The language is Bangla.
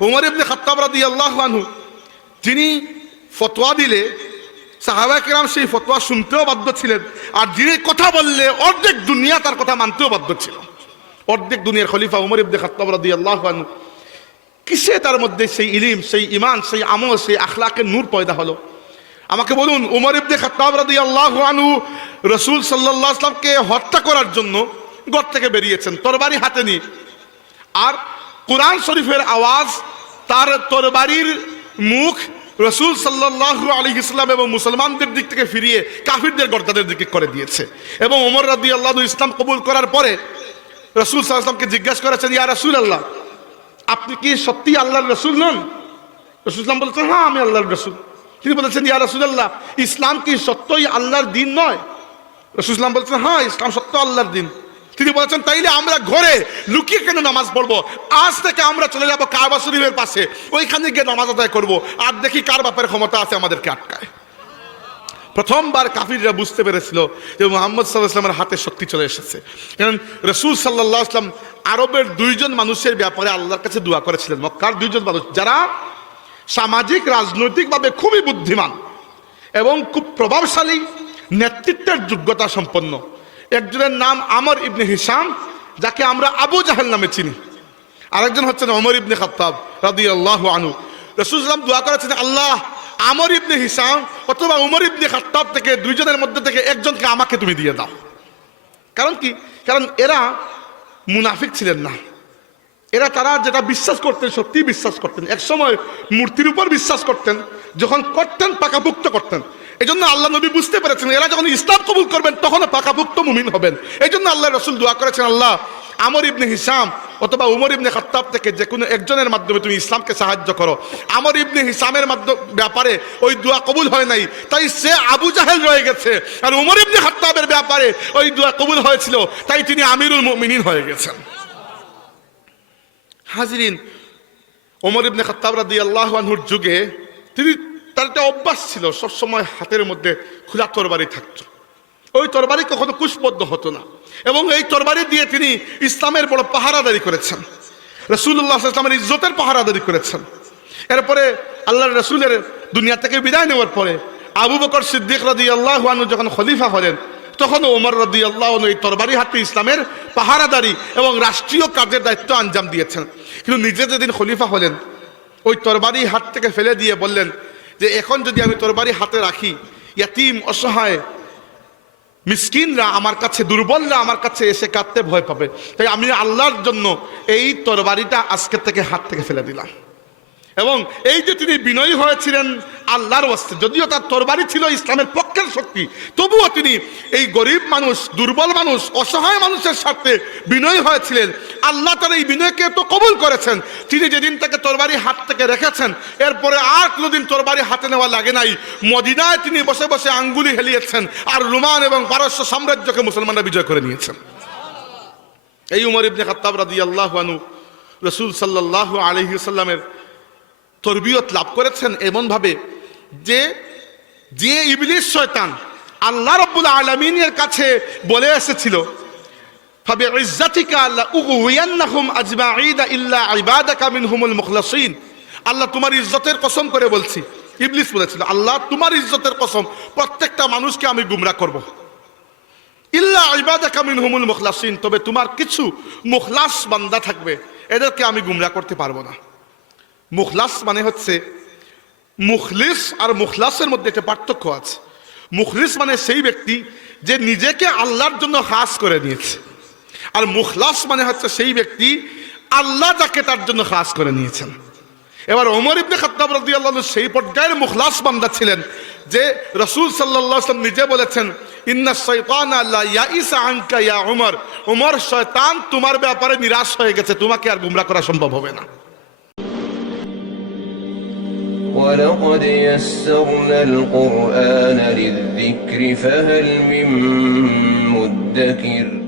উমর ইবনে খাত্তাব রাদিয়াল্লাহু আনহু, যিনি ফতোয়া দিলে, সাহাবা কেরাম সেই ফতোয়া শুনতেও বাধ্য ছিলেন। আর যিনি কথা বললে, অর্ধেক দুনিয়া তার কথা মানতেও বাধ্য ছিল। অর্ধেক দুনিয়ার খলিফা উমর ইবনে খাত্তাব রাদিয়াল্লাহু আনহু, কিসে তার মধ্যে সেই ইলিম, সেই ইমান সেই আমল, সেই আখলাকের নূর পয়দা হলো? আমাকে বলুন, উমর ইবনে খাত্তাব রাদিয়াল্লাহু আনহু রসুল সাল্লাল্লাহু আলাইহি সাল্লামকে হত্যা করার জন্য ঘর থেকে বেরিয়েছেন। তরবারি হাতে নিয়ে। আর কোরআন শরীফের আওয়াজ, তার তরবারির মুখ রসুল সাল্লাহ আলী ইসলাম এবং মুসলমানদের দিক থেকে ফিরিয়ে কাফিরদের গর্দাদের দিকে করে দিয়েছে। এবং ওমর রাদি আল্লাহ ইসলাম কবুল করার পরে রসুল সাল্লামকে জিজ্ঞাসা করেছেন, ইয়া রসুল আল্লাহ আপনি কি সত্যি আল্লাহর রসুল নন? রসুল ইসলাম বলেছেন হ্যাঁ আমি আল্লাহর রসুল। তিনি বলেছেন, ইয়া রসুল আল্লাহ ইসলাম কি সত্যই আল্লাহর দিন নয়? রসুল ইসলাম বলছেন হ্যাঁ ইসলাম সত্য আল্লাহর দিন। তিনি বলেছেন, তাইলে আমরা ঘরে লুকিয়ে কেন নামাজ পড়ব? আজ থেকে আমরা চলে যাব কাবা শরীফের পাশে। ওইখানে গিয়ে নামাজ আদায় করব। আর দেখি কার বাপের ক্ষমতা আছে আমাদেরকে আটকায়। প্রথমবার কাফিররা বুঝতে পেরেছিল যে মোহাম্মদ সাল্লাহ ইসলামের হাতে শক্তি চলে এসেছে। কারণ রসুল সাল্লাহ আসলাম আরবের দুইজন মানুষের ব্যাপারে আল্লাহর কাছে দোয়া করেছিলেন। মক্কার দুইজন মানুষ, যারা সামাজিক, রাজনৈতিকভাবে খুবই বুদ্ধিমান এবং খুব প্রভাবশালী, নেতৃত্বের যোগ্যতা সম্পন্ন। একজনের নাম আমর ইবনে হিসাম যাকে আমরা আবু জাহেল নামে চিনি। আরেকজন হচ্ছেন অমর ইবনে খাত্তাব রাদি আল্লাহ আনু রসুলাম দোয়া করেছেন আল্লাহ, আমর ইবনে হিসাম অথবা উমর ইবনে খাত্তাব থেকে দুইজনের মধ্যে থেকে একজনকে আমাকে তুমি দিয়ে দাও। কারণ কি? কারণ এরা মুনাফিক ছিলেন না। এরা তারা যেটা বিশ্বাস করতেন সত্যি বিশ্বাস করতেন। এক সময় মূর্তির উপর বিশ্বাস করতেন, যখন করতেন, পাকাপুক্ত করতেন। এই জন্য আল্লাহ নবী বুঝতে পেরেছেন, এরা যখন ইসলাম কবুল করবেন, তখনও পাকাপুক্ত মুমিন হবেন। এই জন্য আল্লাহ রসুল দোয়া করেছেন, আল্লাহ, আমর ইবনে হিসাম অথবা উমর ইবনে খত্তাব থেকে যে কোনো একজনের মাধ্যমে তুমি ইসলামকে সাহায্য করো। আমর ইবনে হিসামের মাধ্যমে ব্যাপারে ওই দোয়া কবুল হয় নাই, তাই সে আবু জাহেল রয়ে গেছে। আর উমর ইবনে খত্তাবের ব্যাপারে ওই দোয়া কবুল হয়েছিল, তাই তিনি আমিরুল মুমিনিন হয়ে গেছেন। হাজিরিন, ওমর ইবনে খত্তাব রাদি আল্লাহ আনহুর যুগে তিনি তার একটা অভ্যাস ছিল, সবসময় হাতের মধ্যে খোলা তরবারি থাকতো। ওই তরবারি কখনো কুশবদ্ধ হতো না এবং এই তরবারি দিয়ে তিনি ইসলামের বড় পাহারাদারি করেছেন। রসুল্লাহ ইসলামের ইজ্জতের পাহারাদারি করেছেন। এরপরে আল্লাহ রসুলের দুনিয়া থেকে বিদায় নেওয়ার পরে আবু বকর সিদ্দিক রাদি আল্লাহ যখন খলিফা হলেন, তখন ওমর রদি আল্লাহ এই তরবারি হাতে ইসলামের পাহারাদারি এবং রাষ্ট্রীয় কাজের দায়িত্ব আঞ্জাম দিয়েছেন। কিন্তু নিজে যেদিন খলিফা হলেন, ওই তরবারি হাত থেকে ফেলে দিয়ে বললেন যে, এখন যদি আমি তরবারি হাতে রাখি, ইয়াতিম, অসহায়, মিসকিনরা আমার কাছে, দুর্বলরা আমার কাছে এসে কাঁদতে ভয় পাবে। তাই আমি আল্লাহর জন্য এই তরবারিটা আজকের থেকে হাত থেকে ফেলে দিলাম। এবং এই যে তিনি বিনয়ী হয়েছিলেন আল্লাহর ওয়াস্তে, যদিও তার তরবারি ছিল ইসলামের পক্ষের শক্তি, তবুও তিনি এই গরিব মানুষ, দুর্বল মানুষ, অসহায় মানুষের সাথে বিনয়ী হয়েছিলেন। আল্লাহ তার এই বিনয়কে তো কবুল করেছেন। তিনি যেদিন তাকে তরবারি হাত থেকে রেখেছেন, এরপরে আর কোনোদিন তরবারি হাতে নেওয়া লাগে নাই। মদিনায় তিনি বসে বসে আঙ্গুলি হেলিয়েছেন আর রুমান এবং পারস্য সাম্রাজ্যকে মুসলমানরা বিজয় করে নিয়েছেন। এই উমর ইবনে খাত্তাব রাদিয়াল্লাহু আনহু, রসুল সাল্লাল্লাহু আলাইহি সাল্লামের তরবিয়ত লাভ করেছেন এমনভাবে যে যে ইবলিশ শয়তান আল্লাহ রব্বুল আলমিনের কাছে বলে এসেছিল, ফাবে আল্লাহ ইল্লা আল্লাহ তোমার ইজ্জতের কসম করে বলছি, ইবলিস বলেছিল, আল্লাহ তোমার ইজ্জতের কসম, প্রত্যেকটা মানুষকে আমি গুমরা করব। ইল্লা ইবাদাকা মিনহুমুল মুখলাসিন, তবে তোমার কিছু মুখলাস বান্দা থাকবে, এদেরকে আমি গুমরা করতে পারব না। মুখলাস মানে হচ্ছে মুখলিস আর মুখলাসের মধ্যে একটা পার্থক্য আছে। মুখলিস মানে সেই ব্যক্তি যে নিজেকে আল্লাহর জন্য খাস করে নিয়েছে। আর মুখলাস মানে হচ্ছে সেই ব্যক্তি আল্লাহ যাকে তার জন্য খাস করে নিয়েছেন। এবার ওমর ইবনে খাত্তাব রাদিয়াল্লাহু আনহু সেই পর্যায়ের মুখলাস বান্দা ছিলেন যে রাসূল আলাইহি নিজে বলেছেন, ইন্না শাইতানা লা ইয়াইসা আনকা ইয়া উমর উমর শয়তান তোমার ব্যাপারে নিরাশ হয়ে গেছে। তোমাকে আর গুমরা করা সম্ভব হবে না। ولقد يسرنا القرآن للذكر فهل من مدكر؟